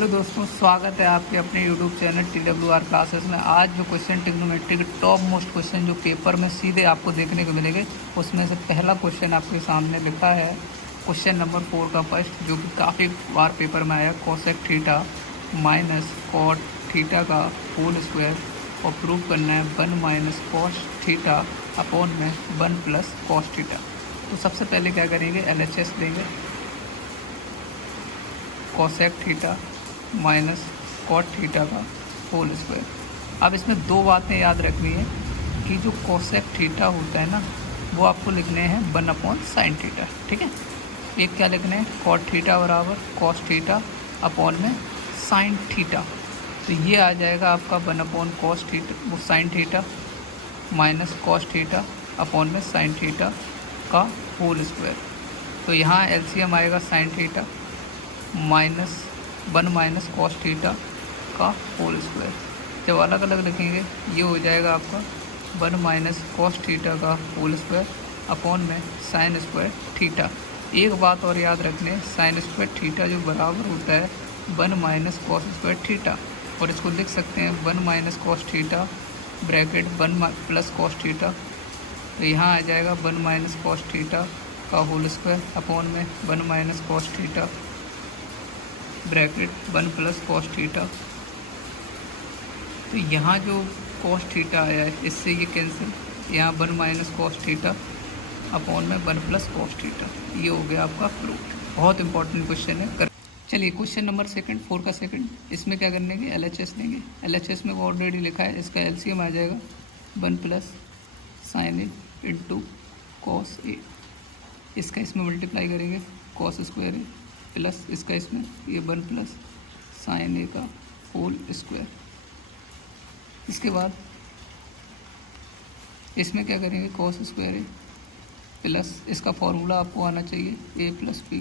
Hello दोस्तों, स्वागत है आपके अपने यूट्यूब चैनल TWR क्लासेस में। आज जो क्वेश्चन ट्रिग्नोमेट्री के टॉप मोस्ट क्वेश्चन जो पेपर में सीधे आपको देखने को मिलेंगे, उसमें से पहला क्वेश्चन आपके सामने लिखा है क्वेश्चन नंबर 4 का फर्स्ट, जो कि काफ़ी बार पेपर में आया। Cosec theta minus cot theta का होल स्क्वायर और प्रूव करना है 1 माइनस कॉस थीटा अपॉन में 1 प्लस कॉस थीटा। तो सबसे पहले क्या करेंगे, LHS लेंगे, cosec theta minus cot theta का होल स्क्वायर। अब इसमें दो बातें याद रखनी है कि जो कोसेक थीटा होता है ना, वो आपको लिखने हैं 1 अपॉन साइन थीटा, ठीक है। एक क्या लिखने हैं, कॉट थीटा बराबर कॉस थीटा अपॉन में साइन थीटा। तो ये आ जाएगा आपका 1 अपॉन कॉस थीटा, वो sign theta minus cos theta upon में साइन थीटा का होल स्क्वायर। तो यहाँ LCM आएगा sine theta minus 1 minus cos theta का होल स्क्वायर। जब अलग अलग लिखेंगे ये हो जाएगा आपका 1 माइनस कॉस थीटा का होल स्क्वायर अपॉन में साइन स्क्वायर थीटा। एक बात और याद रखने, साइन स्क्वायर थीटा जो बराबर होता है 1 माइनस कॉस स्क्वायर थीटा, और इसको लिख सकते हैं 1 minus cos theta bracket 1 plus cos theta. तो यहाँ आ जाएगा 1 माइनस कॉस थीटा का होल स्क्वायर अपॉन में 1 minus cos theta bracket 1 plus cos theta. तो यहाँ जो कॉस थीटा आया है इससे ये कैंसिल, यहाँ 1 माइनस कॉस थीटा अपॉन में 1 प्लस कॉस थीटा। ये हो गया आपका प्रूफ। बहुत इंपॉर्टेंट क्वेश्चन है। चलिए क्वेश्चन नंबर 4 का सेकंड, इसमें क्या करने के, LHS लेंगे। LHS में वो ऑलरेडी लिखा है, इसका LCM आ जाएगा 1 plus sine A into cos ए। इसका इसमें मल्टीप्लाई करेंगे कॉस स्क्वायर ए प्लस इसका इसमें ये 1 प्लस साइन ए का होल स्क्वायर। इसके बाद इसमें क्या करेंगे, कॉस स्क्वायर ए प्लस इसका फॉर्मूला आपको आना चाहिए a प्लस बी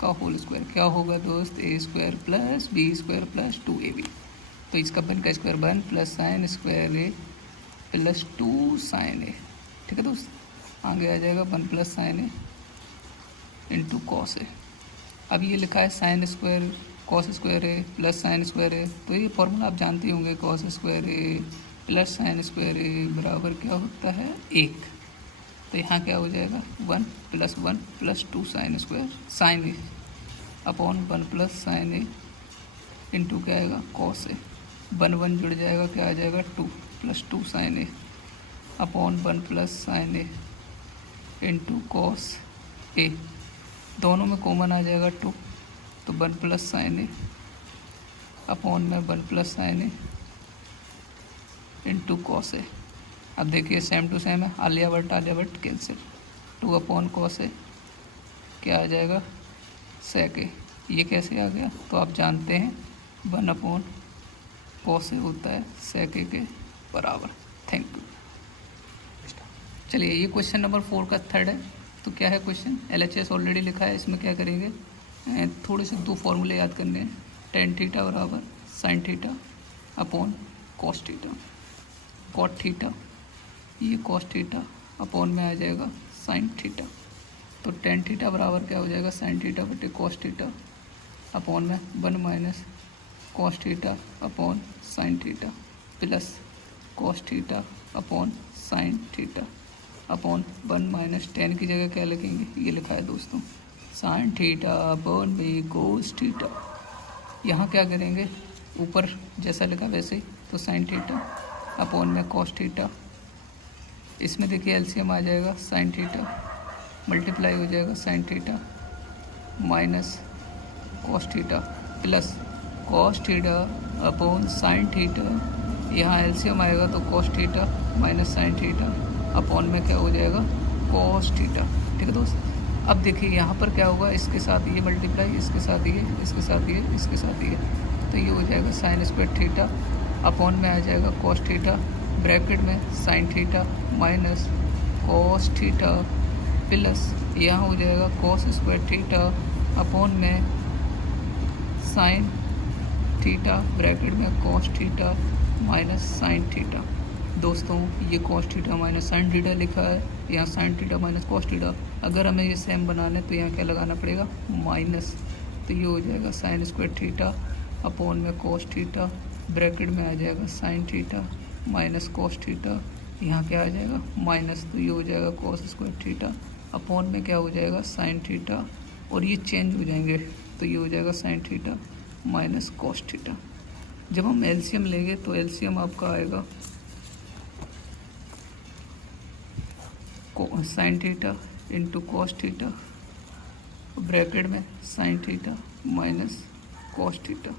का होल स्क्वायर। क्या होगा दोस्त, a square plus B square plus 2ab। तो इसका 1 का square 1 plus sine square A plus 2 sine A, ठीक है दोस्त। आगे आ जाएगा 1 plus sine A into cos A. अब ये लिखा है sine square cos square A plus sine square A, तो ये फॉर्मूला आप जानते होंगे, cos square A plus sine square ए बराबर क्या होता है 1। तो यहाँ क्या हो जाएगा 1 plus 2 sine square sine A upon 1 plus sine A into क्या आएगा कॉस ए। 1 जुड़ जाएगा, क्या आ जाएगा 2 plus 2 sine A upon 1 plus sine A into cos ए। दोनों में कॉमन आ जाएगा 2, तो 1 प्लस साइन ए अपॉन में 1 plus sine A into cos A. अब देखिए सेम टू सेम है, आलिया but cancel, 2 upon cos A क्या आ जाएगा सेक ए। ये कैसे आ गया, तो आप जानते हैं 1 अपॉन कॉस ए होता है सेक ए के बराबर। Thank you. चलिए ये क्वेश्चन नंबर 4 का थर्ड है। तो क्या है क्वेश्चन, LHS ऑलरेडी लिखा है। इसमें क्या करेंगे, थोड़े से 2 फॉर्मूले याद करने हैं। टेन थीटा बराबर sine theta upon cos theta, cot theta ये कॉस थीटा अपॉन में आ जाएगा साइन थीटा। तो टेन थीटा बराबर क्या हो जाएगा, साइन थीटा बटे कॉस थीटा अपॉन में 1 minus cos theta upon sine theta plus cos theta upon sine theta upon 1 minus tan की जगह क्या लिखेंगे, ये लिखा है दोस्तों साइन थीटा अपॉन में कोस थीटा। यहाँ क्या करेंगे, ऊपर जैसा लिखा वैसे ही, तो साइन थीटा अपॉन में कॉस थीटा। इसमें देखिए LCM आ जाएगा साइन थीटा मल्टीप्लाई हो जाएगा sine theta minus cos theta plus cos theta upon sine theta. यहाँ LCM आएगा तो cos theta minus sign theta upon में क्या हो जाएगा कॉस थीटा, ठीक है दोस्त। अब देखिए यहाँ पर क्या होगा, इसके साथ ये मल्टीप्लाई, इसके साथ ये, इसके साथ ये, इसके साथ ये, तो ये हो जाएगा साइन स्क्वायर थीटा अपॉन में आ जाएगा कॉस थीटा ब्रैकेट में sine theta minus cos theta plus यहाँ हो जाएगा कॉस स्क्वायर थीटा अपॉन में साइन थीटा ब्रैकेट में cos theta minus sine theta. दोस्तों ये cos theta minus sine theta लिखा है, यहाँ sine theta minus cos theta. अगर हमें ये सेम बनाना है तो यहाँ क्या लगाना पड़ेगा, माइनस। तो ये हो जाएगा साइन स्क्वायर थीटा अपोन में कोस थीटा, ब्रैकेट में आ जाएगा sine theta minus cos theta, यहाँ क्या आ जाएगा माइनस, तो ये हो जाएगा कोस स्क्वायर थीटा, अपोन में क्या हो जाएगा साइन थीटा, और ये चेंज हो जाएंगे तो ये हो जाएगा sine theta minus cos theta. जब हम एलसीएम लेंगे तो एलसीएम आपका आएगा sine theta into cos theta, bracket में sine theta minus cos theta.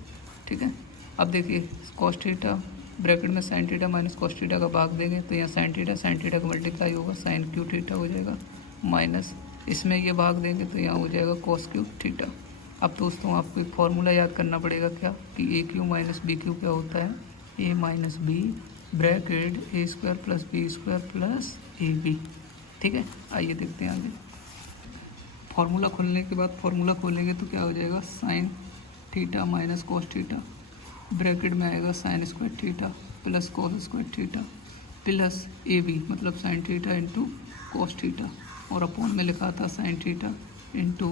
ठीक है, अब देखिए कोस थीटा ब्रैकेट में sine theta minus cos theta का भाग देंगे तो यहाँ साइन थीटा का मल्टीप्लाई होगा, साइन क्यू थीटा हो जाएगा माइनस, इसमें ये भाग देंगे तो यहाँ हो जाएगा कोस क्यू थीटा। अब दोस्तों आपको एक फॉर्मूला याद करना पड़ेगा क्या, कि A cube minus B cube क्या होता है, A minus B bracket A square plus B square plus A B. ठीक है, आइए देखते हैं आगे। फार्मूला खोलने के बाद फार्मूला खोलेंगे तो क्या हो जाएगा sine theta minus cos theta, bracket में आएगा sine square theta plus cos square theta plus A B मतलब sine theta into cos theta, और अपोन में लिखा था sine theta into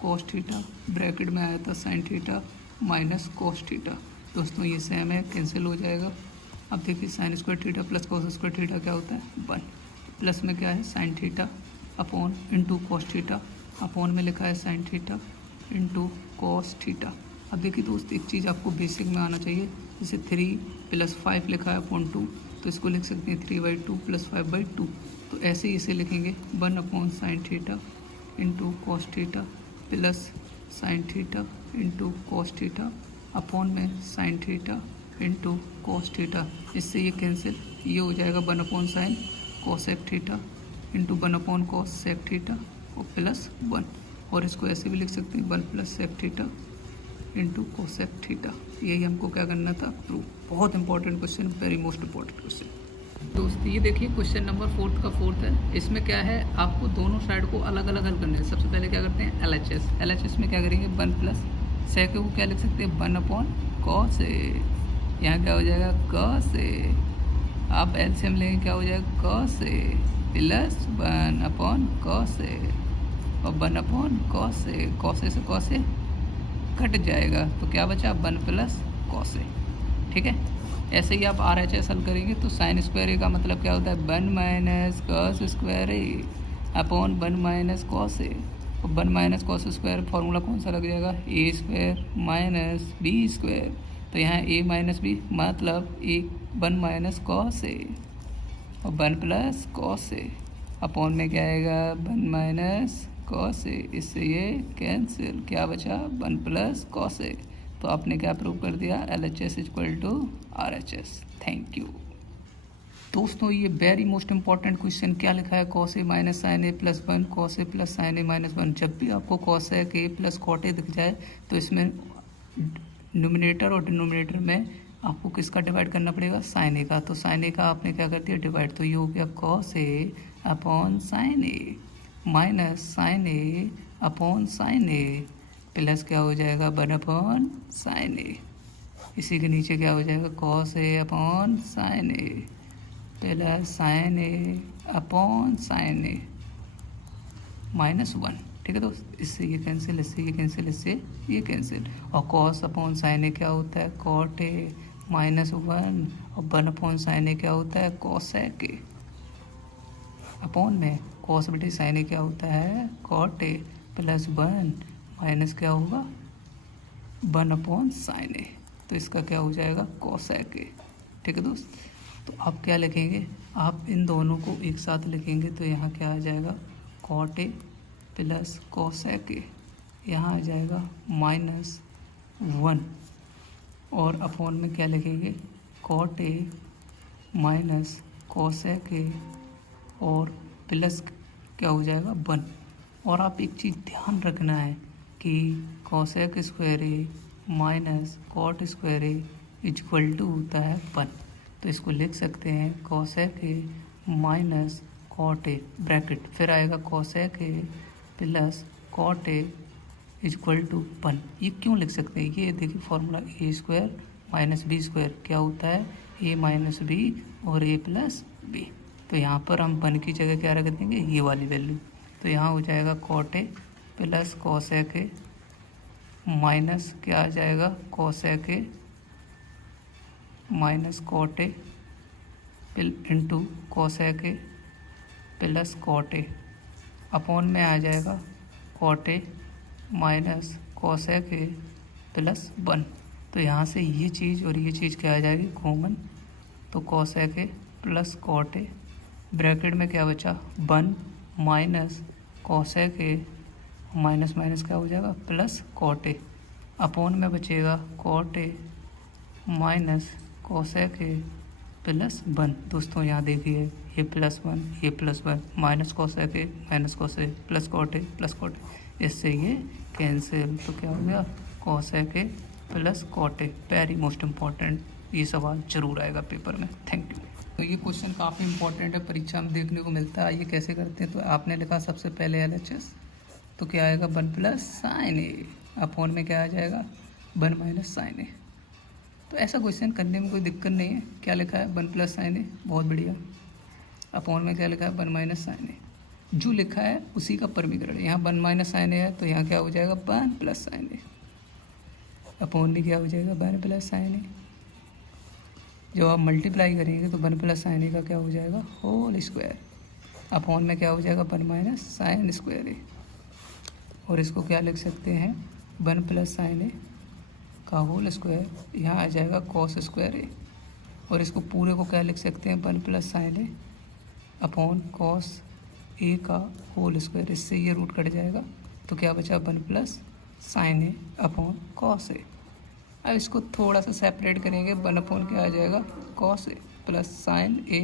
cos theta, bracket में आया था sine theta minus cos theta. दोस्तों ये सेम है, कैंसिल हो जाएगा। अब देखिए sine square theta plus cos square theta क्या होता है 1, प्लस में क्या है sign theta upon into cos theta, upon में लिखा है sign theta into cos theta. अब देखिए दोस्त एक चीज़ आपको बेसिक में आना चाहिए, जैसे 3 + 5 लिखा है अपॉन 2, तो इसको लिख सकते हैं 3/2 + 5/2, तो ऐसे ही इसे लिखेंगे 1 sine theta into cos theta plus sine theta into cos theta upon में sine theta into cos theta. इससे ये कैंसिल, ये हो जाएगा 1 sine cosec theta into 1 cosec theta और प्लस 1, और इसको ऐसे भी लिख सकते हैं 1 + sec theta into cosec theta. यही हमको क्या करना था प्रूव। बहुत important question, very most important question. दोस्त ये देखिए क्वेश्चन नंबर 4 का 4th है। इसमें क्या है आपको दोनों साइड को अलग अलग हल करना है। सबसे पहले क्या करते हैं LHS में क्या करेंगे 1 प्लस सेक को क्या लिख सकते हैं 1 cos ए, यहाँ क्या हो जाएगा cos ए, आप एलसीएम लेंगे क्या हो जाएगा cos ए प्लस 1 cos ए और 1 cos ए, cos ए से cos ए कट जाएगा तो क्या बचा 1 + cos ए। ठीक है, ऐसे ही आप RHS हल करेंगे तो साइन स्क्वायर ए का मतलब क्या होता है 1 - cos स्क्वायर ए अपॉन 1 - cos ए, और 1 - cos स्क्वायर फार्मूला कौन सा लग जाएगा A² - B², तो यहाँ A - B मतलब 1 - cos ए और 1 + cos ए अपॉन में क्या आएगा 1 - cos ए, इससे ये कैंसिल, क्या बचा 1 + cos ए। तो आपने क्या प्रूव कर दिया LHS = RHS। थैंक यू दोस्तों। ये वेरी मोस्ट इंपॉर्टेंट क्वेश्चन क्या लिखा है cos A - sin A + 1 cos A + sin A - 1। जब भी आपको cos A + cot A दिख जाए तो इसमें न्यूमिनेटर और डिनोमिनेटर में आपको किसका डिवाइड करना पड़ेगा sin A का, तो sin A का आपने क्या कर दिया डिवाइड, तो ये हो गया cos A upon sin A minus sin A upon sin A plus क्या हो जाएगा 1 sin A, इसी के नीचे क्या हो जाएगा cos A upon sin A plus sin A upon sin A -1। ठीक है दोस्त, इससे ये कैंसिल, इससे ये कैंसिल, इससे ये कैंसिल, और cos अपॉन sin A क्या होता है cot A -1 और 1 sin A क्या होता है cosec A अपॉन में cos बटे sin A क्या होता है cot A प्लस 1 माइनस क्या होगा 1 sin A, तो इसका क्या हो जाएगा cosec A। ठीक है दोस्त, तो आप क्या लिखेंगे, आप इन दोनों को एक साथ लिखेंगे तो यहाँ क्या आ जाएगा cot A plus cosec A, यहाँ आ जाएगा -1 और अपॉन में क्या लिखेंगे cot A minus cosec A और प्लस क्या हो जाएगा 1। और आप एक चीज़ ध्यान रखना है कि cosec square A minus cot square A = होता है 1, तो इसको लिख सकते हैं cosec A minus cot A bracket, फिर आएगा cosec A plus cot A = 1। ये क्यों लिख सकते हैं, ये देखिए फॉर्मूला A² - B² क्या होता है A - B और A + B, तो यहाँ पर हम 1 की जगह क्या रख देंगे ये वाली वैल्यू, तो यहाँ हो जाएगा cot A plus cosec A minus क्या आ जाएगा, cosec A minus cot A into cosec A plus cot A upon में आ जाएगा cot A minus cosec A plus 1। तो यहाँ से ये चीज़ और ये चीज़ क्या आ जाएगी, कॉमन। तो cosec A plus cot A bracket में क्या बचा 1 minus cosec A minus minus क्या हो जाएगा प्लस कॉट ए अपॉन में बचेगा cot A minus cosec A plus 1। दोस्तों यहाँ देखिए ये +1 ये +1 minus cosec A minus cosec plus cot A plus cot A, इससे ये कैंसिल। तो क्या हो गया cosec A plus cot A. Very most important, ये सवाल जरूर आएगा पेपर में। Thank you. तो ये क्वेश्चन काफ़ी इंपॉर्टेंट है, परीक्षा में देखने को मिलता है। ये कैसे करते हैं, तो आपने लिखा सबसे पहले LHS, तो क्या आएगा 1 प्लस साइन ए अपॉन में क्या आ जाएगा 1 माइनस साइन ए। तो ऐसा क्वेश्चन करने में कोई दिक्कत नहीं है। क्या लिखा है 1 प्लस साइन ए, बहुत बढ़िया। अपॉन में क्या लिखा है 1 माइनस साइन ए, जो लिखा है उसी का परमीकरण। यहाँ 1 माइनस साइन ए है तो यहाँ क्या हो जाएगा 1 प्लस साइन ए अपॉन में क्या हो जाएगा 1 प्लस साइन ए। जब आप मल्टीप्लाई करेंगे तो 1 प्लस साइन ए का क्या हो जाएगा होल स्क्वायर अपॉन में क्या हो जाएगा 1 माइनस साइन स्क्वायर ए। और इसको क्या लिख सकते हैं 1 प्लस साइन ए का होल स्क्वायर, यहाँ आ जाएगा कॉस स्क्वायर ए। और इसको पूरे को क्या लिख सकते हैं 1 plus sine A upon cos ए का होल स्क्वायर। इससे ये रूट कट जाएगा तो क्या बचा 1 plus sine A upon cos A. अब इसको थोड़ा सा सेपरेट करेंगे, 1 अपॉन क्या आ जाएगा cos A plus sine A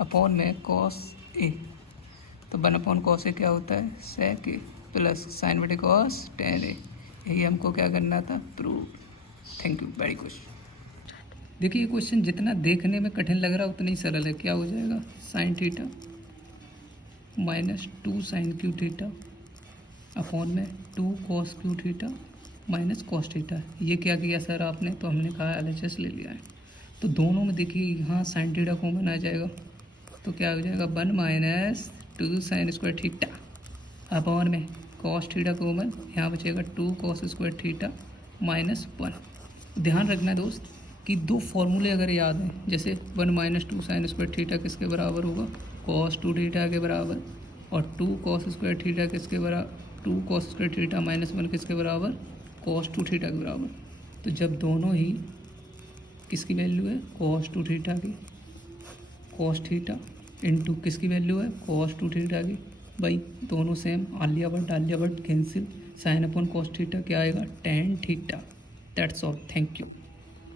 upon में कॉस ए। तो 1 अपॉन कॉस ए क्या होता है सेक ए प्लस साइन बटे कॉस टेन ए। यही हमको क्या करना था prove. Thank you, very good. देखिए ये क्वेश्चन जितना देखने में कठिन लग रहा है उतना ही सरल है। क्या हो जाएगा sine theta minus 2 sine cube theta upon में 2 cos cube theta minus cos theta. ये क्या किया सर आपने, तो हमने कहा LHS ले लिया है। तो दोनों में देखिए यहाँ साइन थीटा कॉमन आ जाएगा तो क्या हो जाएगा 1 minus 2 sign square theta upon में कॉस थीटा कॉमन, यहाँ बचेगा 2 कॉस स्क्वायर थीटा माइनस 1। ध्यान रखना दोस्त कि दो फॉर्मूले अगर याद हैं, जैसे 1 माइनस 2 साइन स्क्वायर थीटा किसके बराबर होगा कॉस 2 थीटा के बराबर, और 2 कॉस स्क्वायर थीटा किसके बराबर 2 कॉस स्क्वायर थीटा माइनस 1 किसके बराबर कॉस 2 थीटा के बराबर। तो जब दोनों ही किसकी वैल्यू है कॉस 2 थीटा की, कॉस थीटा इंटू किसकी वैल्यू है कॉस 2 थीटा की, भाई दोनों same, Alia but cancel, sine upon cos theta क्या आएगा tan theta. That's all, thank you.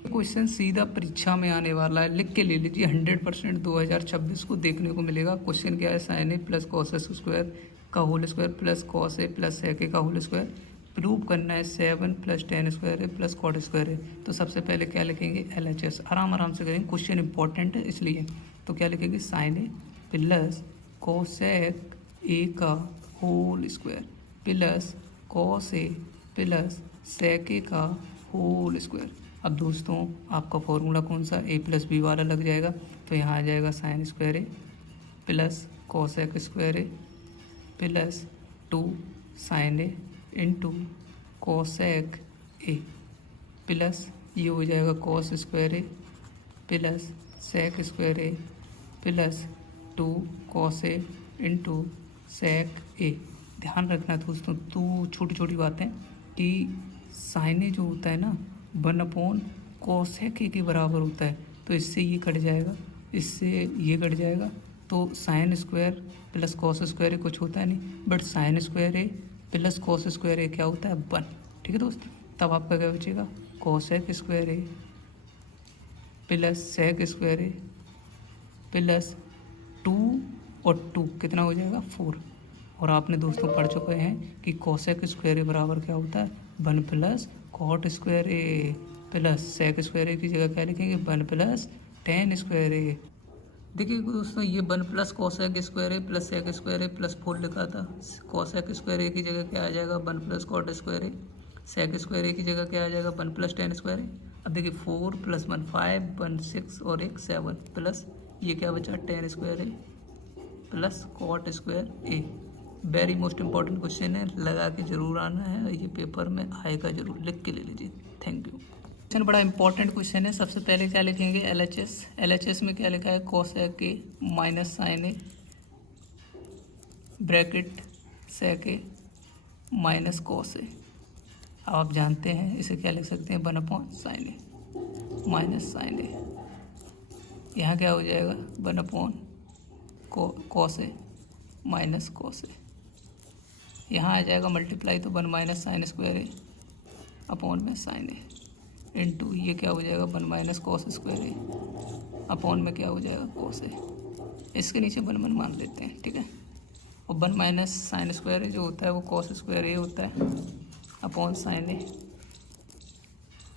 Question सीधा परीक्षा में आने वाला है, लिख के ले लीजिए। 100% 2026 को देखने को मिलेगा। क्वेश्चन क्या है sign A plus cos S square का whole square plus cos A plus sec A का होल स्क्वायर प्रूव करना है 7 प्लस 10 स्क्वायर है प्लस कॉट स्क्वायर है। तो सबसे पहले क्या लिखेंगे LHS, आराम से करेंगे, क्वेश्चन इंपॉर्टेंट है इसलिए। तो क्या लिखेंगे sine A plus cosec A का whole square plus cos A plus sec A का होल स्क्वायर। अब दोस्तों आपका फॉर्मूला कौन सा a प्लस बी वाला लग जाएगा, तो यहाँ आ जाएगा sine square A plus cosec square A plus 2 sine A into cosec A plus ये हो जाएगा cos square A plus sec square A plus 2 cos A into sec A. ध्यान रखना दोस्तों, तो छोटी छोटी बातें कि साइन ए जो होता है ना 1 अपॉन कोसेक ए के बराबर होता है, तो इससे ये कट जाएगा, इससे ये कट जाएगा। तो sine square plus cos square A कुछ होता है नहीं, but sine square A plus cos square A क्या होता है 1। ठीक है दोस्त, तब आपका क्या बचेगा cosec square A plus sec square A plus 2 और 2 कितना हो जाएगा 4। और आपने दोस्तों पढ़ चुके हैं कि कोसेक स्क्वायर ए बराबर क्या होता है 1 plus cot square A plus sec square ए की जगह क्या लिखेंगे 1 प्लस टेन स्क्वायर ए। देखिए दोस्तों ये 1 plus cosec square A plus sec square A plus 4 लिखा था। कोसेक स्क्वायर ए की जगह क्या आ जाएगा 1 प्लस कॉट स्क्वायर ए, सेक स्क्वायर ए की जगह क्या आ जाएगा 1 प्लस टेन स्क्वायर ए। अब देखिए 4 प्लस 1 5 1 6 और 1 7 प्लस ये क्या बचा tan square A plus cot square A very most important question है, लगा के जरूर आना है, ये पेपर में आएगा जरूर, लिख के ले लीजिए। Thank you. क्वेश्चन बड़ा इंपॉर्टेंट क्वेश्चन है। सबसे पहले क्या लिखेंगे, LHS। LHS में क्या लिखा है, cosec a minus sine A bracket sec a minus cos a। अब आप जानते हैं इसे क्या लिख सकते हैं, 1/sin a माइनस साइन ए। यहाँ क्या हो जाएगा, 1/cos a minus cos a। यहाँ आ जाएगा मल्टीप्लाई, तो 1 माइनस साइन स्क्वायर ए अपॉन में साइन ए इंटू ये क्या हो जाएगा, 1 माइनस कॉस स्क्वायर ए अपॉन में क्या हो जाएगा, कॉस ए। इसके नीचे 1 मान लेते हैं, ठीक है। और 1 माइनस साइन स्क्वायर ए जो होता है वो कॉस स्क्वायर ए होता है upon sine A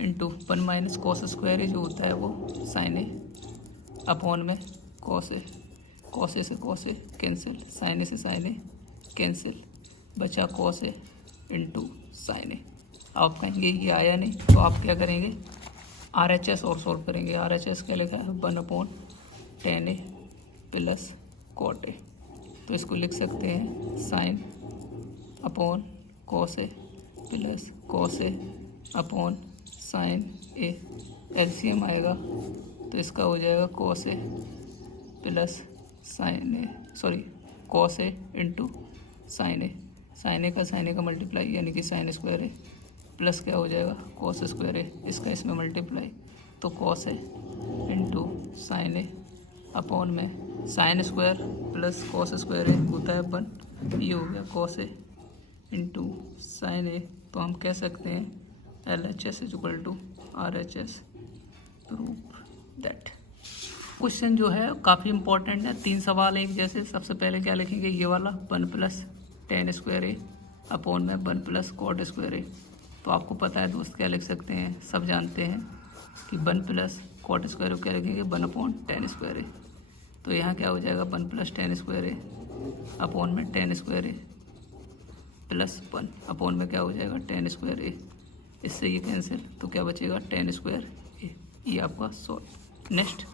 into 1 minus cos square ए जो होता है वो साइन ए अपॉन में कॉस ए। कॉस ए से कॉस ए कैंसिल, साइन ए से साइन ए कैंसिल, बचा कॉस ए इंटू साइन ए। आप कहेंगे ये आया नहीं, तो आप क्या करेंगे, RHS और सॉल्व करेंगे। RHS क्या लिखा है, 1/tan a plus cot a। तो इसको लिख सकते हैं sine upon cos A plus cos A upon sine A. LCM आएगा तो इसका हो जाएगा cos A plus sine A, sorry cos A into sine A. Sign ए का मल्टीप्लाई यानी कि साइन स्क्वायर ए प्लस क्या हो जाएगा, कॉस स्क्वायर ए, इसका इसमें मल्टीप्लाई, तो cos A into sine A upon में sine square plus cos square A होता है 1, ये हो गया cos A into sine A. तो हम कह सकते हैं LHS equal to RHS, proof that. Question जो है काफ़ी इंपॉर्टेंट है, 3 सवाल एक जैसे। सबसे पहले क्या लिखेंगे, ये वाला 1 + tan² a अपॉन में 1 + cot स्क्वायर ए। तो आपको पता है दोस्त क्या लिख सकते हैं, सब जानते हैं कि 1 + cot स्क्वायर क्या लिखेंगे, 1/tan² a। तो यहाँ क्या हो जाएगा, 1 + tan² a अपॉन में tan² a प्लस 1 अपॉन में क्या हो जाएगा, tan² a। इससे ये कैंसिल, तो क्या बचेगा, tan² a। ये आपका सॉल्व। नेक्स्ट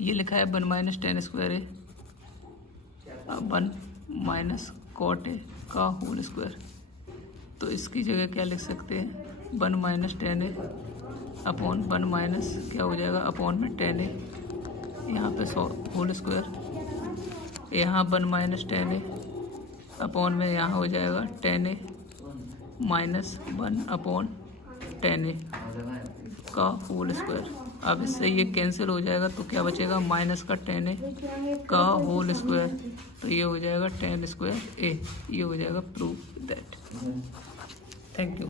ये लिखा है 1 - tan² a 1 - cot a का होल स्क्वायर। तो इसकी जगह क्या लिख सकते हैं, 1 - tan a अपॉन 1 - क्या हो जाएगा, अपॉन में tan a, यहाँ पे होल स्क्वायर, यहाँ 1 - tan a अपॉन में यहाँ हो जाएगा tan a minus 1/tan a का होल स्क्वायर। अब इससे ये कैंसिल हो जाएगा, तो क्या बचेगा, माइनस का tan a का होल स्क्वायर, तो ये हो जाएगा tan² a। ये हो जाएगा प्रूफ दैट। Thank you.